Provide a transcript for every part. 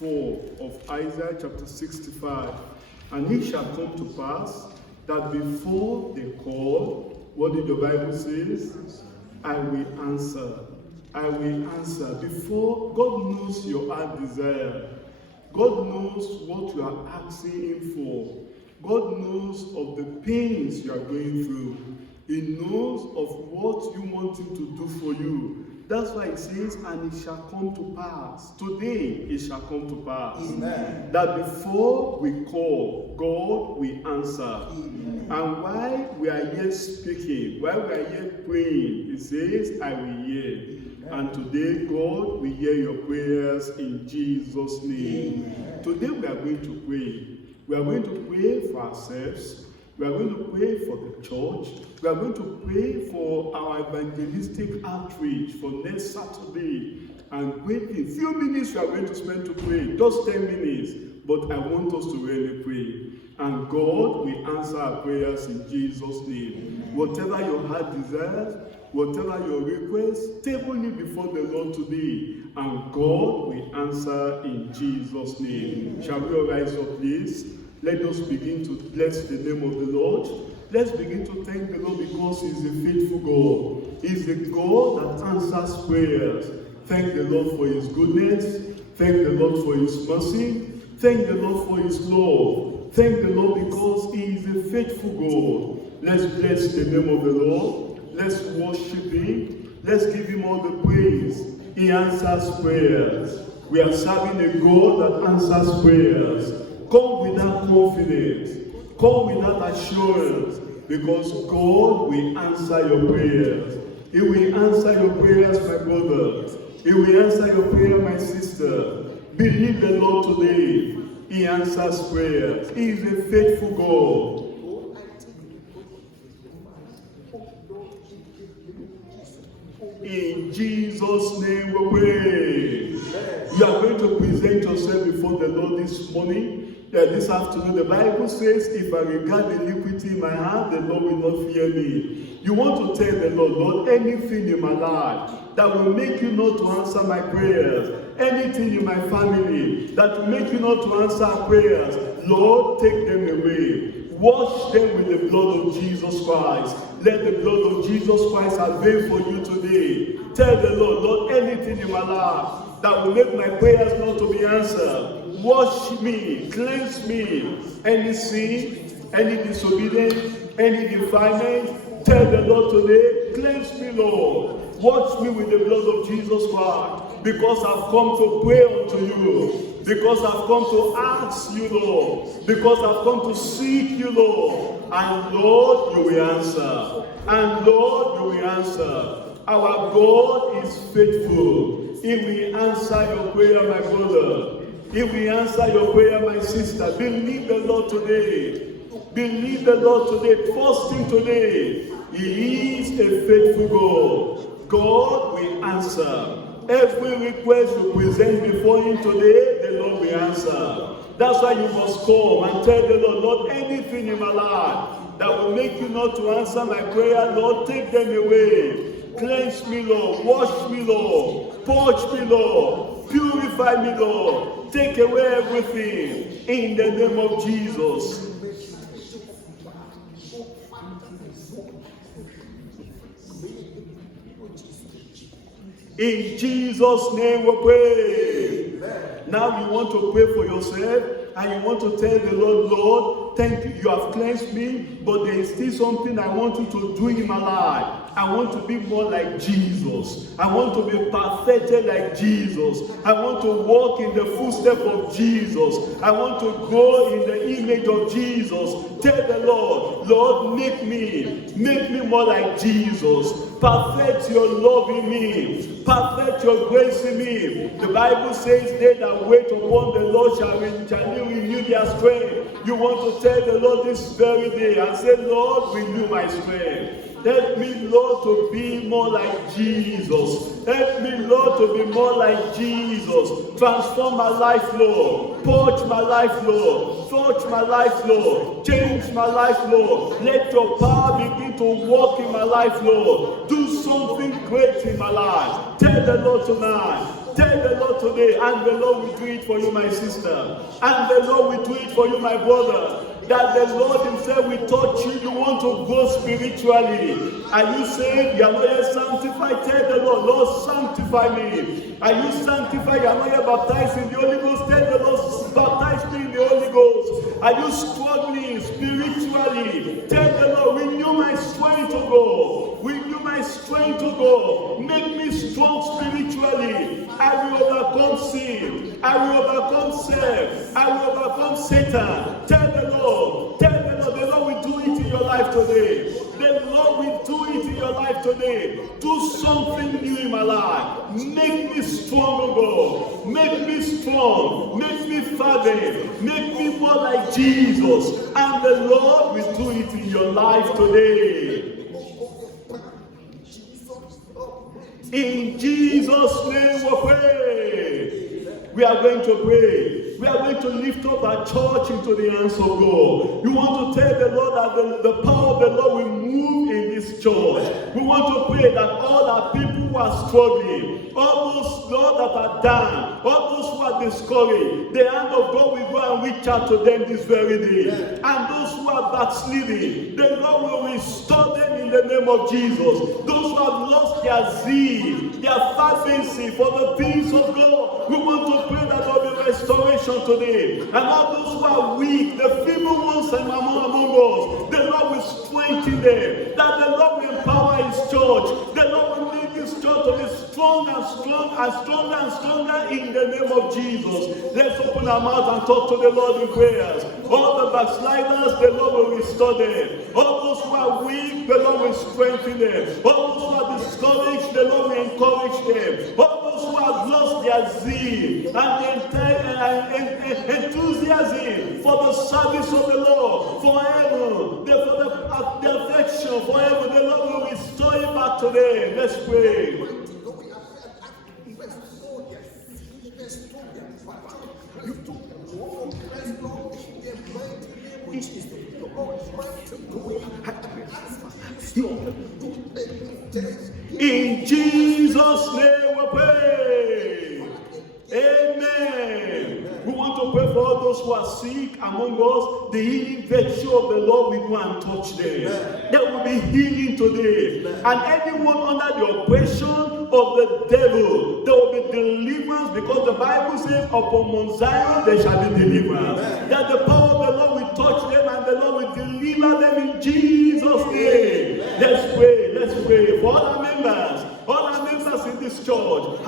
4 of Isaiah chapter 65. And it shall come to pass that before they call, what did the Bible say? I will answer. I will answer. Before, God knows your heart desire. God knows what you are asking Him for. God knows of the pains you are going through. He knows of what you want Him to do for you. That's why it says, and it shall come to pass. Today it shall come to pass. Amen. That before we call, God will answer. Amen. And while we are yet speaking, while we are yet praying, it says, I will hear. And today, God will hear your prayers in Jesus' name. Amen. Today we are going to pray. We are going to pray for ourselves. We are going to pray for the church. We are going to pray for our evangelistic outreach for next Saturday. And waiting, few minutes we are going to spend to pray, just 10 minutes. But I want us to really pray. And God will answer our prayers in Jesus' name. Whatever your heart desires, whatever your request, table it before the Lord today. And God will answer in Jesus' name. Shall we all rise up, please? Let us begin to bless the name of the Lord. Let's begin to thank the Lord because He's a faithful God. He's the God that answers prayers. Thank the Lord for His goodness. Thank the Lord for His mercy. Thank the Lord for His love. Thank the Lord because He is a faithful God. Let's bless the name of the Lord. Let's worship Him. Let's give Him all the praise. He answers prayers. We are serving a God that answers prayers. Come with that confidence. Come with that assurance. Because God will answer your prayers. He will answer your prayers, my brother. He will answer your prayer, my sister. Believe the Lord today. He answers prayers. He is a faithful God. In Jesus' name we pray. You are going to present yourself before the Lord this morning. This afternoon, the Bible says, if I regard iniquity in my heart, the Lord will not fear me. You want to tell the Lord, Lord, anything in my life that will make you not to answer my prayers, anything in my family that will make you not to answer our prayers, Lord, take them away. Wash them with the blood of Jesus Christ. Let the blood of Jesus Christ avail for you today. Tell the Lord, Lord, anything in my life that will make my prayers not to be answered, wash me, cleanse me. Any sin, any disobedience, any defilement, tell the Lord today, cleanse me, Lord. Wash me with the blood of Jesus Christ, because I've come to pray unto you, because I've come to ask you, Lord, because I've come to seek you, Lord. And Lord, you will answer. And Lord, you will answer. Our God is faithful. He will answer your prayer, my brother. He will answer your prayer, my sister. Believe the Lord today. Believe the Lord today. Trust Him today. He is a faithful God. God will answer. Every request you present before Him today, the Lord will answer. That's why you must come and tell the Lord, Lord, anything in my life that will make you not to answer my prayer, Lord, take them away. Cleanse me, Lord. Wash me, Lord. Purge me, Lord. Purify me, Lord. Take away everything in the name of Jesus. In Jesus' name we pray. Amen. Now you want to pray for yourself and you want to tell the Lord, Lord, thank you, you have cleansed me, but there is still something I want you to do in my life. I want to be more like Jesus. I want to be perfected like Jesus. I want to walk in the footsteps of Jesus. I want to grow in the image of Jesus. Tell the Lord, Lord, make me more like Jesus. Perfect your love in me. Perfect your grace in me. The Bible says, they that wait upon the Lord shall renew their strength. You want to tell the Lord this very day and say, Lord, renew my strength. Help me, Lord, to be more like Jesus. Help me, Lord, to be more like Jesus. Transform my life, Lord. Purge my life, Lord. Touch my life, Lord. Change my life, Lord. Let your power begin to work in my life, Lord. Do something great in my life. Tell the Lord tonight. Tell the Lord today, and the Lord will do it for you, my sister. And the Lord will do it for you, my brother. That the Lord himself will touch you. You want to grow spiritually. Are you saved? You are not yet sanctified. Tell the Lord, Lord, sanctify me. Are you sanctified? You are not yet baptized in the Holy Ghost. Tell the Lord, baptize me in the Holy Ghost. Are you struggling spiritually? Tell the Lord, renew my strength to go. Renew my strength to go. Make me strong spiritually. I will overcome sin. I will overcome self. I will overcome Satan. Tell the Lord, the Lord will do it in your life today. The Lord will do it in your life today. Do something new in my life. Make me strong, God. Make me strong. Make me fervent. Make me more like Jesus. And the Lord will do it in your life today. In Jesus' name we pray. We are going to pray. We are going to lift up our church into the hands of God. We want to tell the Lord that the power of the Lord will move in this church. We want to pray that all our people who are struggling, all those, Lord, that are down, all those who are discouraged, the hand of God will go and reach out to them this very day. And those who are backsliding, the Lord will restore them in the name of Jesus. Those who have lost their zeal, their fervency for the things of God, we want to pray that there will be restoration today. And all those who are weak, the feeble ones among us, the Lord will strengthen them. That the Lord will empower his church. The Lord will make his church to be strong and strong and stronger and stronger in the name of Jesus. Let's open our mouth and talk to the Lord in prayers. All the backsliders, the Lord will restore them. All those who are weak, the Lord will strengthen them. All those who are discouraged, the Lord will encourage them. All those who have lost their zeal and enthusiasm for the service of the Lord, for heaven, for the affection for heaven, the Lord will restore it back to them. Let's pray. In Jesus' name we pray. Amen. We want to pray for all those who are sick among us. The healing virtue of the Lord will go and touch them. There will be healing today. And anyone under the oppression of the devil, there will be deliverance, because the Bible says upon Mount Zion there shall be deliverance. That the power of the Lord will touch them and the Lord will deliver them in Jesus' name. Let's pray. Let's pray for all our members in this church.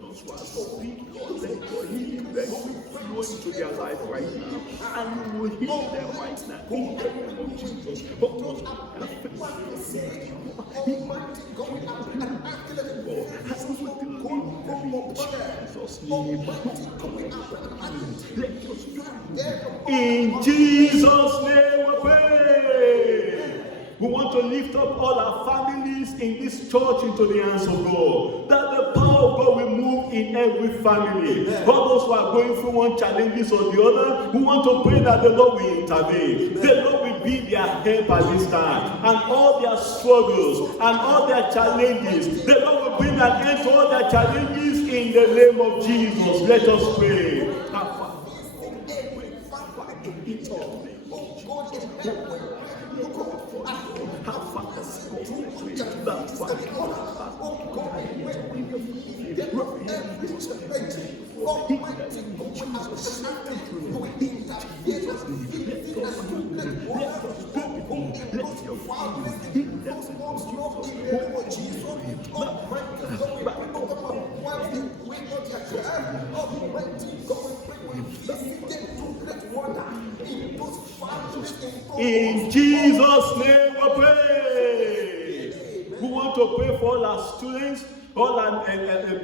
Those who are sick, Lord, let your healing virtue flow into their life right now. And you will heal them right now. In the name of Jesus. In Jesus' name we pray. We want to lift up all our families in this church into the hands of God. That the power of God will move in every family. All those who are going through one challenges or the other, we want to pray that the Lord will intervene. The Lord will be their help at this time. And all their struggles and all their challenges, the Lord will bring an end to all their challenges in the name of Jesus. Let us pray. In Jesus' name we pray. We want to pray for all our students, all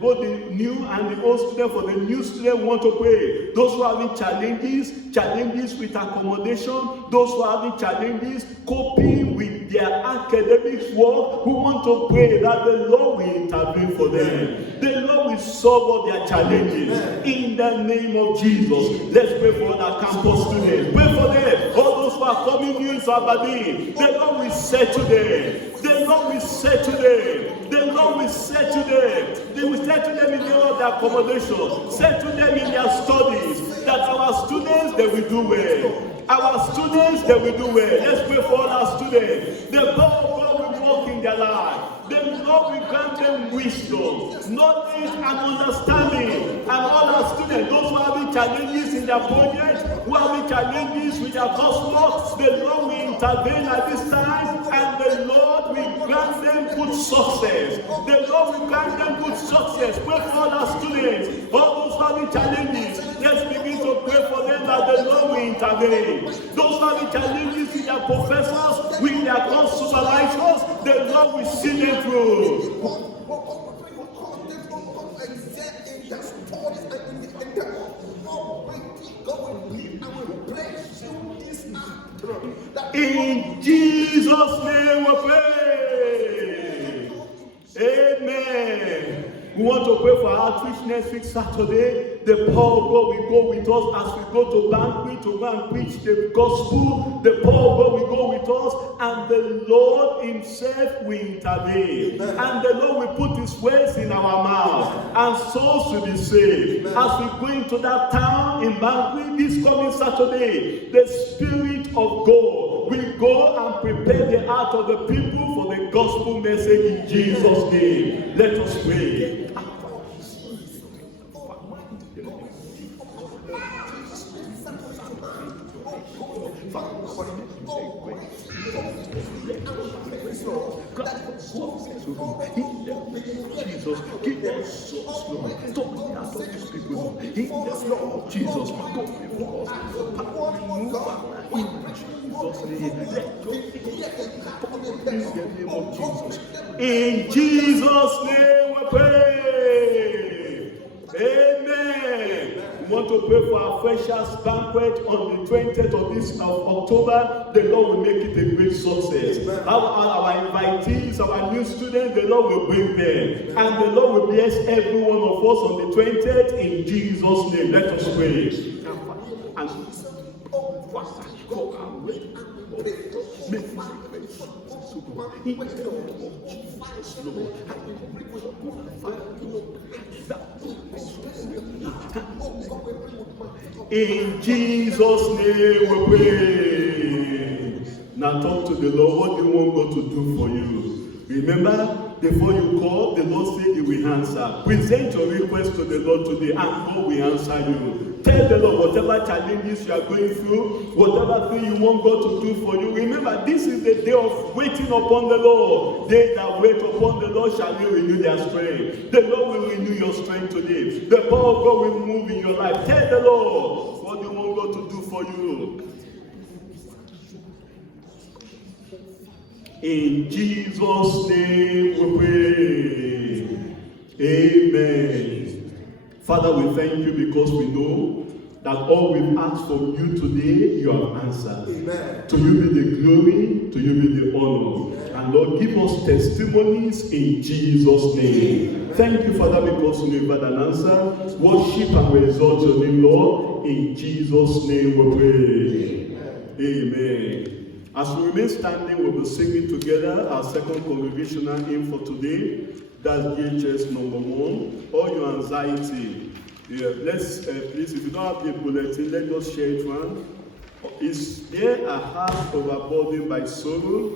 both the new and the old students. For the new students, we want to pray. Those who are having challenges with accommodation, those who are having challenges coping with their academic work, we want to pray that the Lord will intervene for them. The Lord will solve all their challenges. In the name of Jesus. Let's pray for our campus students. Pray for them. All those who are coming new to Aberdeen, the Lord will settle them. The Lord will settle them. The Lord Lord will settle them. They will settle them in their accommodation, settle them in their studies, that our students, they will do well. Our students, they will do well. Let's pray for all our students. The power of God will work in their life. The Lord will grant them wisdom, knowledge, and understanding. And all our students, those who are having challenges in their project, who are having challenges with their coursework, the Lord will intervene at this time, and the Lord will grant them good success. The Lord will grant them good success. Pray for all our students, all those who are having challenges. Let's begin to pray for them that the Lord will intervene. Those who are having challenges with their professors, with their course supervisors, the Lord will see them through. In Jesus' name we pray. Amen. We want to pray for outreach next week, Saturday. The power of God will go with us as we go to Banquet to go and preach the gospel. The power of God will go with us, and the Lord himself will intervene. And the Lord will put his words in our mouth, and souls will be saved. As we go into that town in Banquet this coming Saturday, the Spirit of God will go and prepare the heart of the people for the gospel message in Jesus' name. Let us pray. Jesus, give us souls, Lord. Stop the heart of these people. In the name of Jesus, go before us. In Jesus' name we pray. Amen. We want to pray for our freshers banquet on the 20th of October. The Lord will make it a great success. Our invitees, our new students, the Lord will bring them. And the Lord will bless every one of us on the 20th in Jesus' name. Let us pray. In Jesus' name we pray. Now talk to the Lord. What do you want God to do for you? Remember, before you call, the Lord said he will answer. Present your request to the Lord today, and God will answer you. Tell the Lord whatever challenges you are going through, whatever thing you want God to do for you. Remember, this is the day of waiting upon the Lord. They that wait upon the Lord shall renew their strength. The Lord will renew your strength today. The power of God will move in your life. Tell the Lord what you want God to do for you. In Jesus' name we pray. Amen. Father, we thank you because we know that all we've asked from you today, you have answered. Amen. To you be the glory, to you be the honor. Amen. And Lord, give us testimonies in Jesus' name. Amen. Thank you, Father, because you never had an answer. Worship and we exalt your name, Lord. In Jesus' name we pray. Amen. Amen. As we remain standing, we'll be singing together our second congregational hymn for today. That's DHS number 1. All your anxiety. Yeah, let's please, if you don't have the bulletin, let us share it one. Is there a heart overburdened by sorrow?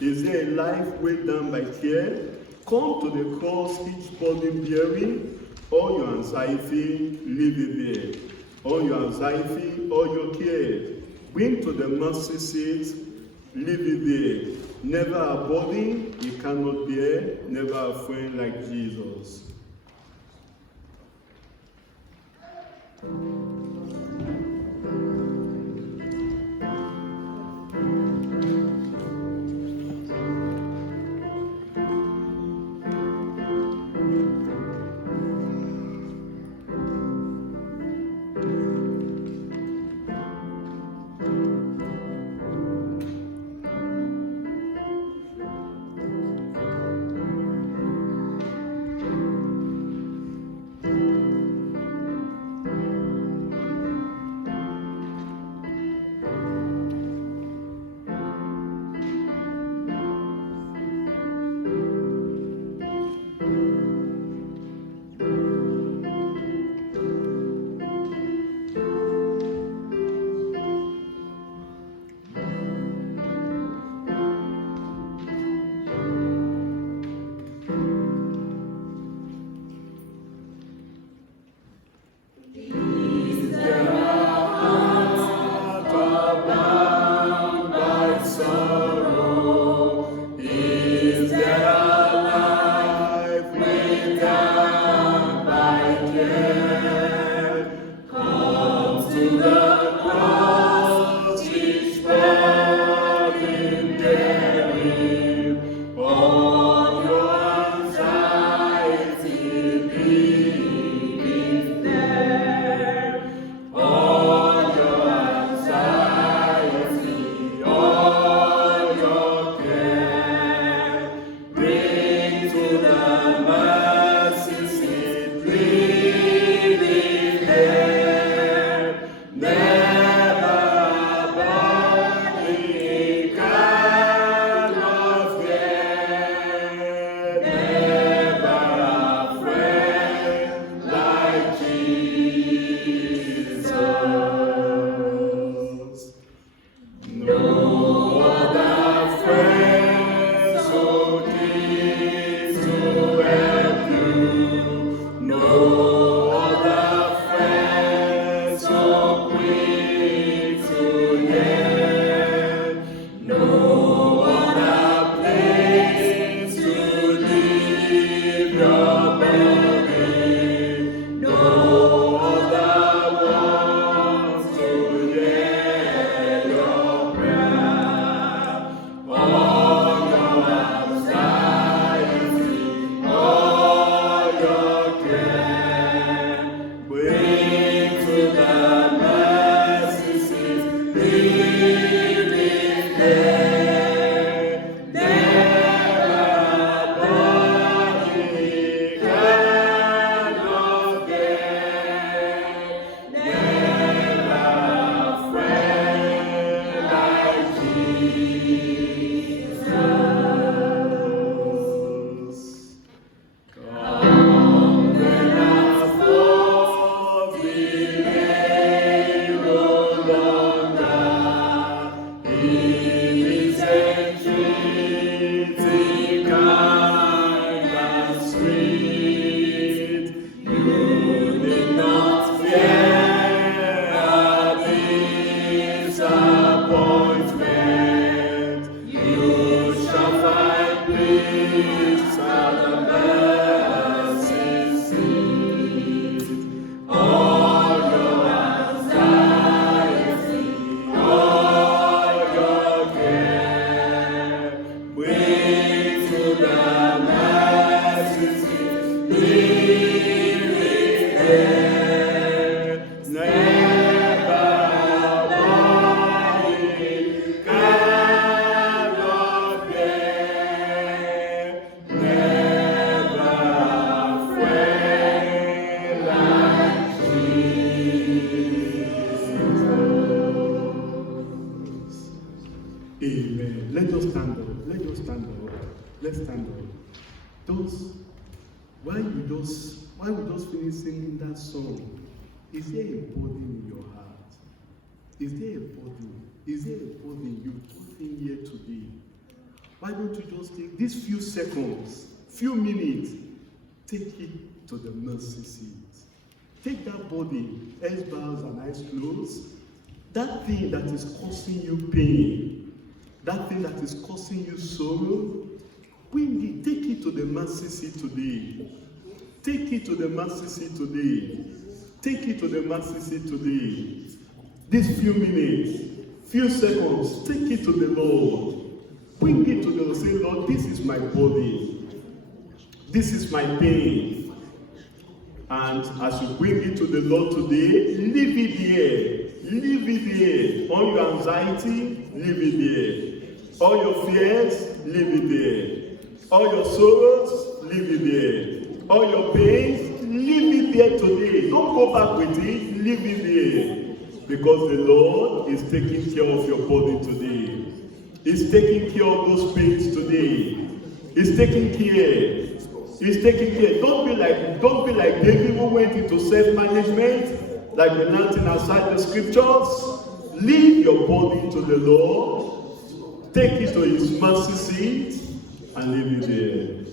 Is there a life weighed down by care? Come to the cross, each burden bearing. All your anxiety, leave it there. All your anxiety, all your care, bring to the mercy seat. Leave it there. Never a burden you cannot bear, never a friend like Jesus. Amen. Let us stand up. Let us stand up. Let's stand up. Why we just finish singing that song? Is there a burden in your heart? Is there a burden? Is there a burden you put in here today? Why don't you just take these few seconds, few minutes, take it to the mercy seat. Take that burden, heads bowed and eyes closed. That thing that is causing you pain, that thing that is causing you sorrow, bring it, take it to the mercy seat today. Take it to the mercy seat today. Take it to the mercy seat today. These few minutes, few seconds, take it to the Lord. Bring it to the Lord. Say, Lord, this is my body. This is my pain. And as you bring it to the Lord today, leave it here. Leave it there. All your anxiety, leave it there. All your fears, leave it there. All your sorrows, leave it there. All your pains, leave it there today. Don't go back with it, leave it there. Because the Lord is taking care of your body today. He's taking care of those pains today. He's taking care. He's taking care. Don't be like David who went into self-management, like the Latin outside the scriptures. Leave your body to the Lord. Take it to his mercy seat and leave it there.